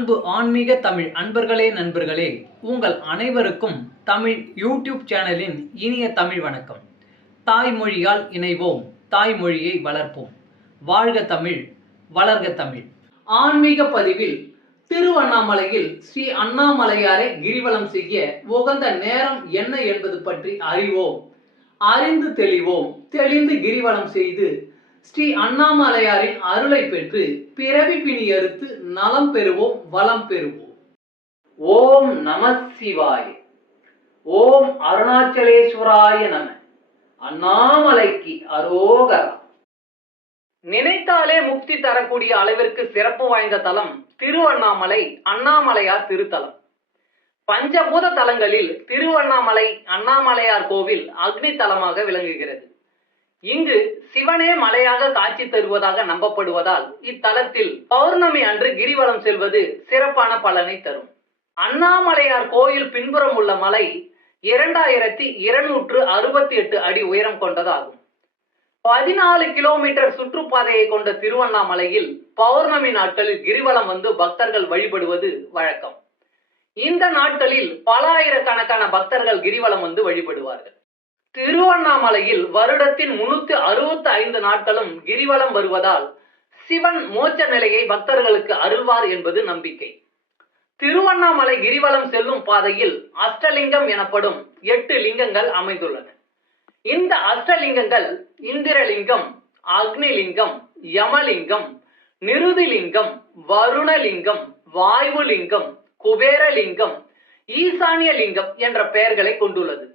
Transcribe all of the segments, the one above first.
அன்பு ஆன்மீக தமிழ் அன்பர்களே நண்பர்களே, உங்கள் அனைவருக்கும் தமிழ் யூடியூப் சேனலின் இனிய தமிழ் வணக்கம். தாய்மொழியால் இணைவோம், தாய்மொழியை வளர்ப்போம். வாழ்க தமிழ், வளர்க தமிழ். ஆன்மீக பதிவில் திருவண்ணாமலையில் ஸ்ரீ அண்ணாமலையாரை கிரிவலம் செய்ய உகந்த நேரம் என்ன என்பது பற்றி அறிவோம். அறிந்து தெளிவோம். தெளிந்து கிரிவலம் செய்து ஸ்ரீ அண்ணாமலையாரின் அருளை பெற்று பிறவி பிணி அறுத்து நலம் பெறுவோம், வளம் பெறுவோம். ஓம் நம சிவாய. ஓம் அருணாச்சலேஸ்வராய நம. அண்ணாமலைக்கு அரோகரா. நினைத்தாலே முக்தி தரக்கூடிய அளவிற்கு சிறப்பு வாய்ந்த தலம் திருவண்ணாமலை அண்ணாமலையார் திருத்தலம். பஞ்சபூத தலங்களில் திருவண்ணாமலை அண்ணாமலையார் கோவில் அக்னி தலமாக விளங்குகிறது. இங்கு சிவனே மலையாக காட்சி தருவதாக நம்பப்படுவதால் இத்தலத்தில் பௌர்ணமி அன்று கிரிவலம் செல்வது சிறப்பான பலனை தரும். அண்ணாமலையார் கோயில் பின்புறம் உள்ள மலை 2268 அடி உயரம் கொண்டதாகும். 14 கிலோமீட்டர் சுற்றுப்பாதையை கொண்ட திருவண்ணாமலையில் பௌர்ணமி நாட்களில் கிரிவலம் வந்து பக்தர்கள் வழிபடுவது வழக்கம். இந்த நாட்களில் பல ஆயிரக்கணக்கான பக்தர்கள் கிரிவலம் வந்து வழிபடுவார்கள். திருவண்ணாமலையில் வருடத்தின் 365 நாட்களும் கிரிவலம் வருவதால் சிவன் மோட்ச நிலையை பக்தர்களுக்கு அருள்வார் என்பது நம்பிக்கை. திருவண்ணாமலை கிரிவலம் செல்லும் பாதையில் அஷ்டலிங்கம் எனப்படும் 8 லிங்கங்கள் அமைந்துள்ளன. இந்த அஷ்டலிங்கங்கள் இந்திரலிங்கம், அக்னிலிங்கம், யமலிங்கம், நிருதிலிங்கம், வருணலிங்கம், வாயுலிங்கம், குபேரலிங்கம், ஈசானிய லிங்கம் என்ற பெயர்களை கொண்டுள்ளது.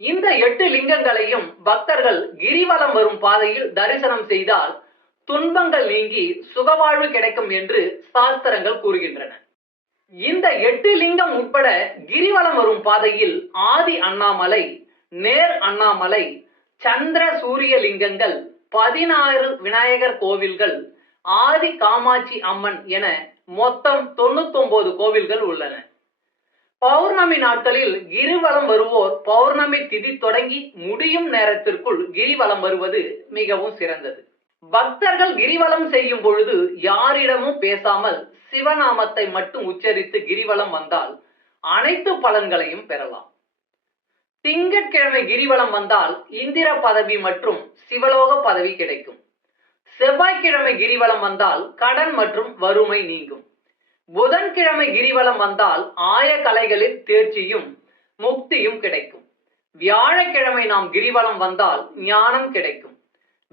இந்த 8 லிங்கங்களையும் பக்தர்கள் கிரிவலம் வரும் பாதையில் தரிசனம் செய்தால் துன்பங்கள் நீங்கி சுகவாழ்வு கிடைக்கும் என்று சாஸ்திரங்கள் கூறுகின்றன. இந்த 8 லிங்கம் உட்பட கிரிவலம் வரும் பாதையில் ஆதி அண்ணாமலை, நேர் அண்ணாமலை, சந்திர சூரிய லிங்கங்கள், 16 விநாயகர் கோவில்கள், ஆதி காமாட்சி அம்மன் என மொத்தம் 99 கோவில்கள் உள்ளன. பௌர்ணமி நாட்களில் கிரிவலம் வருவோர் பௌர்ணமி திதி தொடங்கி முடியும் நேரத்திற்குள் கிரிவலம் வருவது மிகவும் சிறந்தது. பக்தர்கள் கிரிவலம் செய்யும் பொழுது யாரிடமும் பேசாமல் சிவநாமத்தை மட்டும் உச்சரித்து கிரிவலம் வந்தால் அனைத்து பலன்களையும் பெறலாம். திங்கட்கிழமை கிரிவலம் வந்தால் இந்திர பதவி மற்றும் சிவலோக பதவி கிடைக்கும். செவ்வாய்க்கிழமை கிரிவலம் வந்தால் கடன் மற்றும் வறுமை நீங்கும். புதன்கிழமை கிரிவலம் வந்தால் ஆய கலைகளில் தேர்ச்சியும் முக்தியும் கிடைக்கும். வியாழக்கிழமை நாம் கிரிவலம் வந்தால் ஞானம் கிடைக்கும்.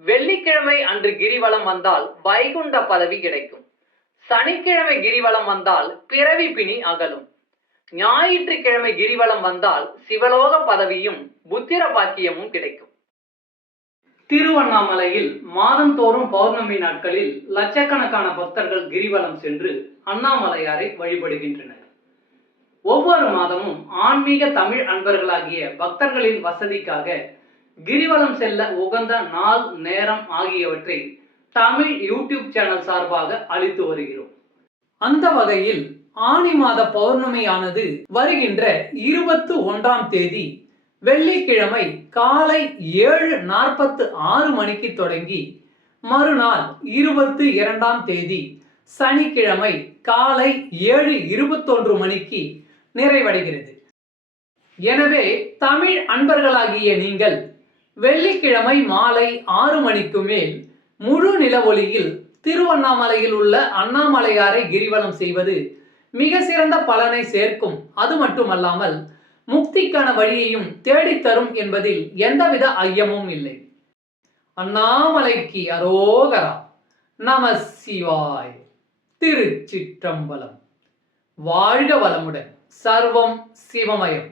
வெள்ளிக்கிழமை அன்று கிரிவலம் வந்தால் வைகுண்ட பதவி கிடைக்கும். சனிக்கிழமை கிரிவலம் வந்தால் பிறவி பிணி அகலும். ஞாயிற்றுக்கிழமை கிரிவலம் வந்தால் சிவலோக பதவியும் புத்திர பாக்கியமும் கிடைக்கும். திருவண்ணாமலையில் மாதந்தோறும் பௌர்ணமி நாட்களில் லட்சக்கணக்கான பக்தர்கள் கிரிவலம் சென்று அண்ணாமலையாரை வழிபடுகின்றனர். ஒவ்வொரு மாதமும் ஆன்மீக தமிழ் அன்பர்களாகிய பக்தர்களின் வசதிக்காக கிரிவலம் செல்ல உகந்த நாள், நேரம் ஆகியவற்றை தமிழ் யூடியூப் சேனல் சார்பாக அளித்து வருகிறோம். அந்த வகையில் ஆனி மாத பௌர்ணமியானது வருகின்ற 21ஆம் தேதி வெள்ளிக்கிழமை காலை 7:46 மணிக்கு தொடங்கி மறுநாள் 22ஆம் தேதி சனிக்கிழமை காலை 7:21 மணிக்கு நிறைவடைகிறது. எனவே தமிழ் அன்பர்களாகிய நீங்கள் வெள்ளிக்கிழமை மாலை 6 மணிக்கு மேல் முழு நில ஒளியில் திருவண்ணாமலையில் உள்ள அண்ணாமலையாரை கிரிவலம் செய்வது மிக சிறந்த பலனை சேர்க்கும். அது மட்டுமல்லாமல் முக்திக்கான வழியையும் தேடித்தரும் என்பதில் எந்தவித ஐயமும் இல்லை. அண்ணாமலைக்கு அரோகரா. நம சிவாய. திருச்சிற்றம்பலம். வாழ்க வளமுடன். சர்வம் சிவமயம்.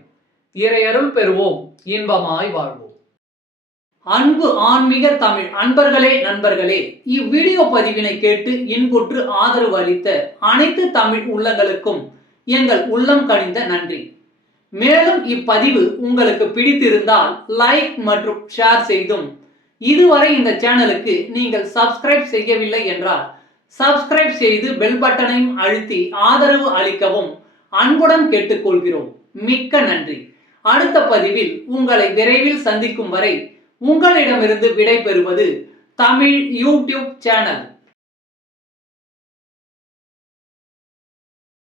இறையருள் பெறுவோம், இன்பமாய் வாழ்வோம். அன்பு ஆன்மீக தமிழ் அன்பர்களே நண்பர்களே, இவ்வீடியோ பதிவினை கேட்டு இன்புற்று ஆதரவு அளித்த அனைத்து தமிழ் உள்ளங்களுக்கும் எங்கள் உள்ளம் கனிந்த நன்றி. மேலும் இப்பதிவு உங்களுக்கு பிடித்திருந்தால் லைக் மற்றும் ஷேர் செய்தும், இதுவரை இந்த சேனலுக்கு நீங்கள் சப்ஸ்கிரைப் செய்யவில்லை என்றால் சப்ஸ்கிரைப் செய்து பெல் பட்டனையும் அழுத்தி ஆதரவு அளிக்கவும் அன்புடன் கேட்டுக்கொள்கிறோம். மிக்க நன்றி. அடுத்த பதிவில் உங்களை விரைவில் சந்திக்கும் வரை உங்களிடமிருந்து விடை பெறுவது தமிழ் யூடியூப் சேனல்.